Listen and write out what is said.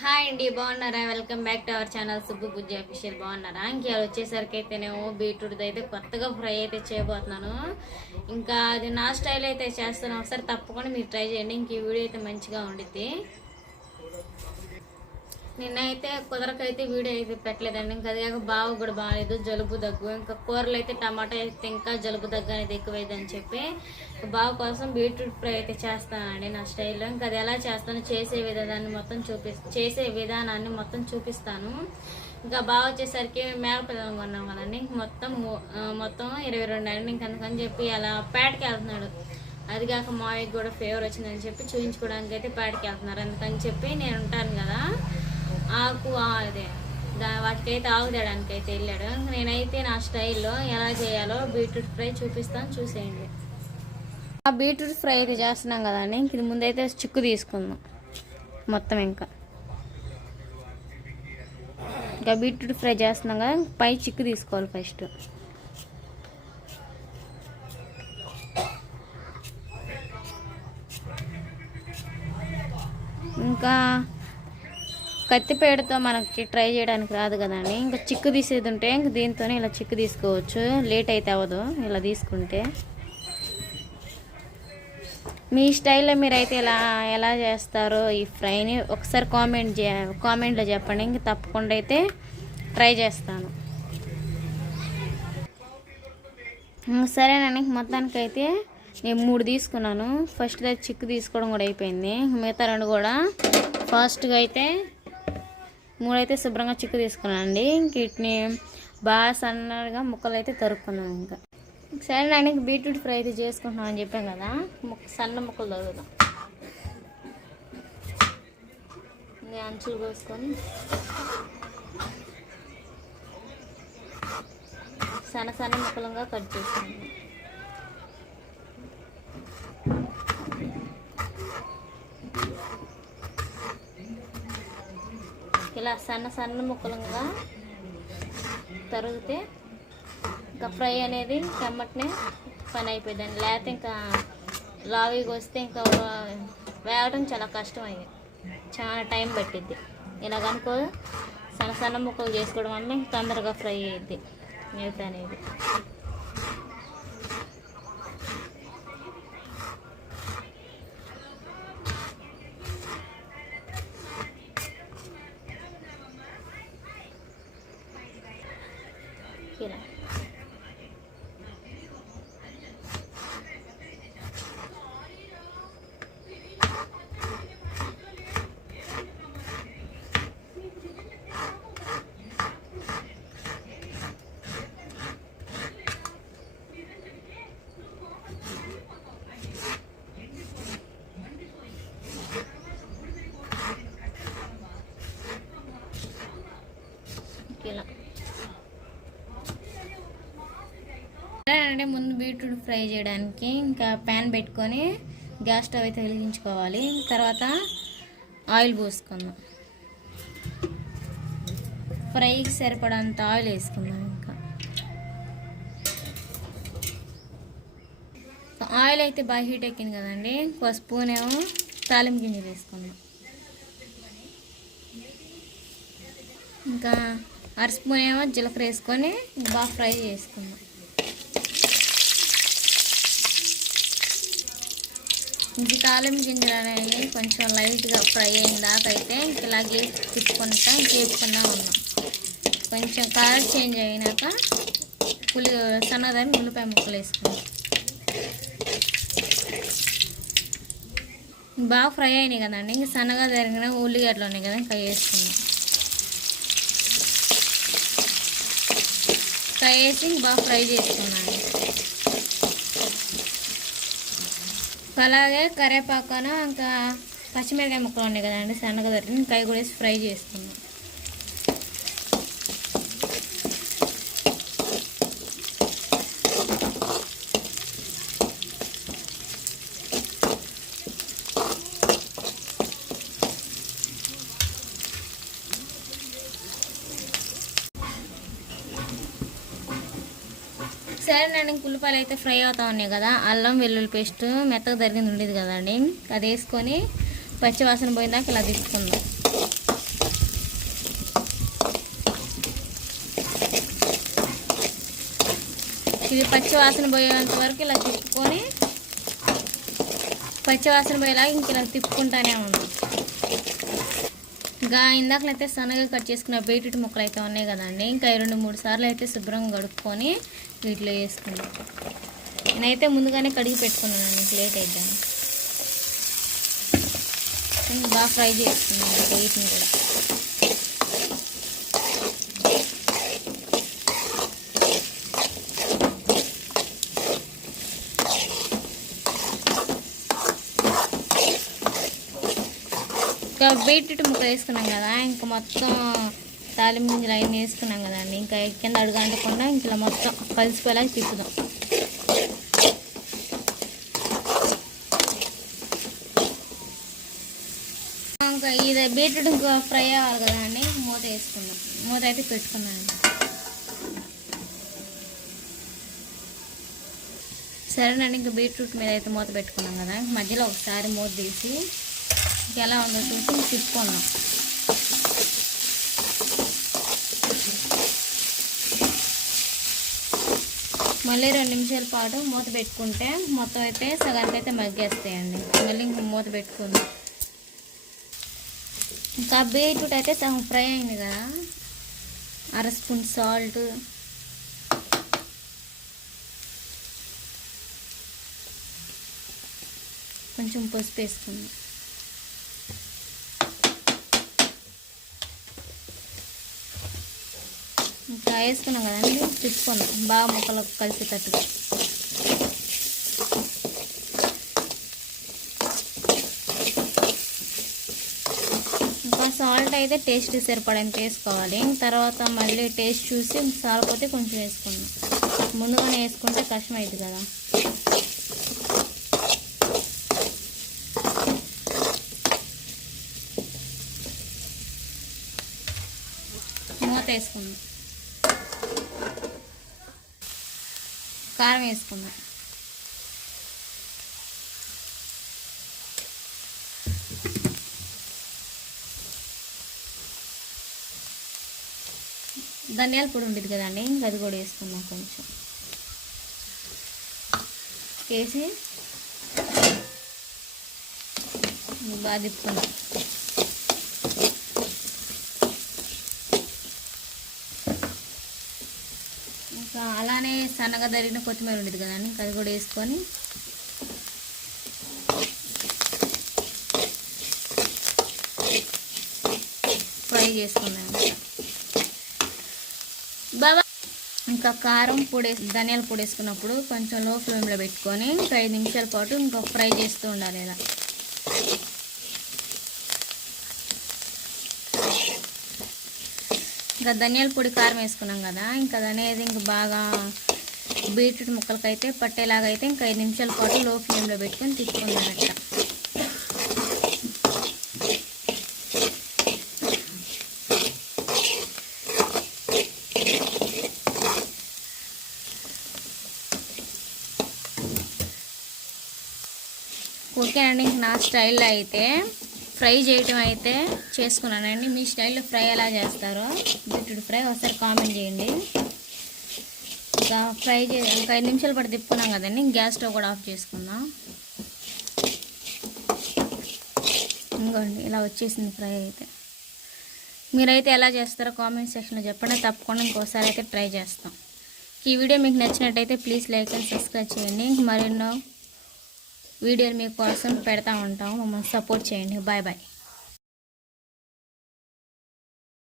Hi అండి బాగున్నారా? Welcome back to our channel Subbu Bujji official బాగున్నారా? ఇంకా వచ్చేసరికి అయితేనేమో బీట్రూట్ అయితే కొత్తగా ఫ్రై అయితే చేయబోతున్నాను. ఇంకా అది నా స్టైల్ అయితే చేస్తాను. ఒకసారి తప్పకుండా మీరు ట్రై చేయండి. ఇంక ఈ వీడియో అయితే మంచిగా ఉండిద్ది. నిన్నైతే కుదరకైతే వీడియో అయితే పెట్టలేదండి. ఇంకా అది కాక కూడా బాగాలేదు జలుబు దగ్గు. ఇంకా కూరలు అయితే టమాటా అయితే ఇంకా జలుబు దగ్గు అనేది ఎక్కువైందని చెప్పి బావు కోసం బీట్రూట్ ఫ్రై అయితే చేస్తానండి నా స్టైల్లో. ఇంకా అది ఎలా చేస్తాను చేసే విధానాన్ని మొత్తం చూపి చేసే విధానాన్ని మొత్తం చూపిస్తాను. ఇంకా బావ వచ్చేసరికి మేకపిల్లలు కొన్నాం కదండి. ఇంక మొత్తం మొత్తం ఇరవై రెండు అండి. ఇంక అందుకని చెప్పి అలా పేటకి వెళ్తున్నాడు. అది కాక మావికి కూడా ఫేవర్ వచ్చిందని చెప్పి చూపించుకోవడానికి అయితే పేటకి వెళ్తున్నారు. అందుకని చెప్పి నేను ఉంటాను కదా. ఆకు అదే. వాటికైతే ఆకు అయితే వెళ్ళాడు. నేనైతే నా స్టైల్లో ఎలా చేయాలో బీట్రూట్ ఫ్రై చూపిస్తాను చూసేయండి. ఆ బీట్రూట్ ఫ్రై అయితే చేస్తున్నాం కదండి ఇంక ఇది ముందైతే చిక్కు తీసుకుందాం. మొత్తం ఇంకా. ఇంకా బీట్రూట్ ఫ్రై చేస్తున్నాం కదా పై చిక్కు తీసుకోవాలి ఫస్ట్. ఇంకా కత్తిపేడతో మనకి ట్రై చేయడానికి రాదు కదండి. ఇంకా చిక్కు తీసేది ఉంటే ఇంక దీంతోనే ఇలా చిక్కు తీసుకోవచ్చు. లేట్ అయితే అవ్వదు ఇలా తీసుకుంటే. మీ స్టైల్లో మీరైతే ఇలా ఎలా చేస్తారో ఈ ఫ్రైని ఒకసారి కామెంట్ చే కామెంట్లో చెప్పండి. ఇంక తప్పకుండా అయితే ట్రై చేస్తాను. సరేనండి. ఇంక మొత్తానికైతే నేను మూడు తీసుకున్నాను. ఫస్ట్ అయితే చిక్కు తీసుకోవడం కూడా అయిపోయింది. మిగతా రెండు కూడా ఫాస్ట్గా అయితే మూడైతే శుభ్రంగా చిక్కు తీసుకున్నానండి. అండి వీటిని బాగా సన్నగా ముక్కలు అయితే తరుక్కున్నాను ఇంకా సరేనండి ఇంక బీట్రూట్ ఫ్రై అయితే చేసుకుంటున్నాం అని చెప్పాను కదా. సన్న ముక్కలు తరుగుదాం. ఇంకా అంచులు కోసుకొని సన్న సన్న ముక్కలుగా కట్ చేసుకుంటాం ఇలా సన్న సన్న ముక్కలుగా తరిగితే ఇంకా ఫ్రై అనేది కమ్మటనే పని అయిపోయిందండి. లేకపోతే ఇంకా లావిగా వస్తే ఇంకా వేగడం చాలా కష్టం అయ్యేది చాలా టైం పట్టిద్ది. ఇలా కనుకో సన్న సన్న ముక్కలు చేసుకోవడం వల్ల ఇంకా తొందరగా ఫ్రై అయ్యిద్ది మిగతా అనేది ఇలా ఇలా అంటే ముందు బీట్రూట్ ఫ్రై చేయడానికి ఇంకా ప్యాన్ పెట్టుకొని గ్యాస్ స్టవ్ అయితే వెలిగించుకోవాలి. తర్వాత ఆయిల్ పోసుకుందాం. ఫ్రైకి సరిపడంత ఆయిల్ వేసుకుందాం ఇంకా. ఆయిల్ అయితే బాగా హీట్ ఎక్కింది కదండి. ఒక స్పూన్ ఏమో తాలింపు గింజలు వేసుకుందాం. ఇంకా అర స్పూన్ ఏమో జీలకర్ర వేసుకొని బాగా ఫ్రై చేసుకుందాం. ఇంక తాలింపు గింజలు అనేవి కొంచెం లైట్గా ఫ్రై అయిన దాకా అయితే ఇంక ఇలాగే తిప్పుకుంటా వేపుకుంటా ఉన్నాం కొంచెం కలర్ చేంజ్ అయినాక పులి సన్నదాన్ని ఉల్లిపాయ ముక్కలు వేసుకున్నాం బాగా ఫ్రై అయినాయి కదండి ఇంక సన్నగా జరిగిన ఉల్లిగడ్డలు ఉన్నాయి కదా ఇంకా వేసుకున్నాం ఫ్రై వేసి బాగా ఫ్రై చేసుకున్నాను. అలాగే కరివేపాకున ఇంకా పచ్చిమిరకాయ ముక్కలు ఉన్నాయి కదండి సన్నగా దొరికి ఇంకా అవి కూడా వేసి ఫ్రై చేసుకుందాం సరే నేను ఉల్లిపాయలు అయితే ఫ్రై అవుతా ఉన్నాయి కదా అల్లం వెల్లుల్లి పేస్ట్ మెత్తగా జరిగింది ఉండేది కదండి. అది వేసుకొని పచ్చివాసన పోయిందాక ఇలా తీసుకుందాం ఇది పచ్చివాసన పోయేంత వరకు ఇలా తిప్పుకొని పచ్చివాసన పోయేలాగా ఇంక ఇలా తిప్పుకుంటానే ఉంది ఇంకా ఇందాకలైతే సన్నగా కట్ చేసుకున్న బీట్రూట్ ముక్కలు అయితే ఉన్నాయి కదండి. ఇంకా ఈ రెండు మూడు సార్లు అయితే శుభ్రంగా కడుక్కొని వీటిలో వేసుకున్నాం నేనైతే ముందుగానే కడిగి పెట్టుకున్నానండి లేట్ అయితే బాగా ఫ్రై చేసుకున్నాను వీటిని కూడా. ఇంకా బీట్రూట్ ముక్క వేసుకున్నాం కదా ఇంకా మొత్తం తాలింపు గింజలు అవన్నీ వేసుకున్నాం కదండి. ఇంకా కింద అడుగంటకుండా ఇంక ఇలా మొత్తం కలిసిపోయేలా తిప్పుదాం. ఇంకా ఇది బీట్రూట్ ఇంకా ఫ్రై అవ్వాలి కదా అండి మూత వేసుకుందాం. మూత అయితే పెట్టుకున్నాను. సరేనండి ఇంకా బీట్రూట్ మీద అయితే మూత పెట్టుకున్నాం కదా మధ్యలో ఒకసారి మూత తీసి ఎలా ఉందో చూసి తిప్పుకున్నాం మళ్ళీ రెండు నిమిషాల పాటు మూత పెట్టుకుంటే మొత్తం అయితే సగానికి అయితే మగ్గేస్తాయండి. మళ్ళీ ఇంక మూత పెట్టుకుందాం. ఇంకా బీట్రూట్ అయితే సగం ఫ్రై అయింది కదా. అర స్పూన్ సాల్ట్. కొంచెం పసుపు వేసుకుందాం. వేసుకున్నాం కదండి తిప్పుకుందాం. బాగా ముక్కలకు కలిసేటట్టుగా ఇంకా సాల్ట్ అయితే టేస్ట్ సరిపడంత వేసుకోవాలి. తర్వాత మళ్ళీ టేస్ట్ చూసి సాలపోతే కొంచెం వేసుకుందాం. ముందుగానే వేసుకుంటే కష్టం అవుతుంది కదా. మూత వేసుకుందాం. కారం వేసుకుందాం. ధనియాల పొడి ఉండేది కదండి ఇంకా అది కూడా వేసుకుందాం కొంచెం. వేసి బాగా తిప్పుకుందాం. ఇంకా అలానే సన్నగా తరిగిన కొత్తిమీర ఉండేది కదండి ఇంకా అది కూడా వేసుకొని ఫ్రై చేసుకున్నాను బాబా ఇంకా కారం పొడి ధనియాల పొడి వేసుకున్నప్పుడు కొంచెం లో ఫ్లేమ్లో పెట్టుకొని ఒక ఐదు నిమిషాల పాటు ఇంకా ఫ్రై చేస్తూ ఉండాలి ఇలా. ఇంకా ధనియాల పొడి కారం వేసుకున్నాం కదా ఇంకా అది అనేది ఇంకా బాగా బీట్రూట్ ముక్కలకైతే పట్టేలాగా అయితే ఇంకా ఐదు నిమిషాల పాటు లో ఫ్లేమ్లో పెట్టుకొని తిప్పుకున్నానట ఓకేనండి ఇంక నా స్టైల్లో అయితే ఫ్రై చేయటం అయితే చేసుకున్నానండి. మీ స్టైల్లో ఫ్రై ఎలా చేస్తారో బీట్రూట్ ఫ్రై ఒకసారి కామెంట్ చేయండి. ఇంకా ఫ్రై చే ఒక ఐదు నిమిషాలు పాటు తిప్పుకున్నాం కదండి. గ్యాస్ స్టవ్ కూడా ఆఫ్ చేసుకుందాం. ఇంకోండి ఇలా వచ్చేసింది ఫ్రై అయితే. మీరైతే ఎలా చేస్తారో కామెంట్ సెక్షన్లో చెప్పండి. తప్పకుండా ఇంకోసారి అయితే ట్రై చేస్తాం. ఈ వీడియో మీకు నచ్చినట్టయితే ప్లీజ్ లైక్ అండ్ సబ్స్క్రైబ్ చేయండి. మరెన్నో వీడియోలు మీకోసం పెడతా ఉంటాం మమ్మల్ని సపోర్ట్ చేయండి. Bye bye.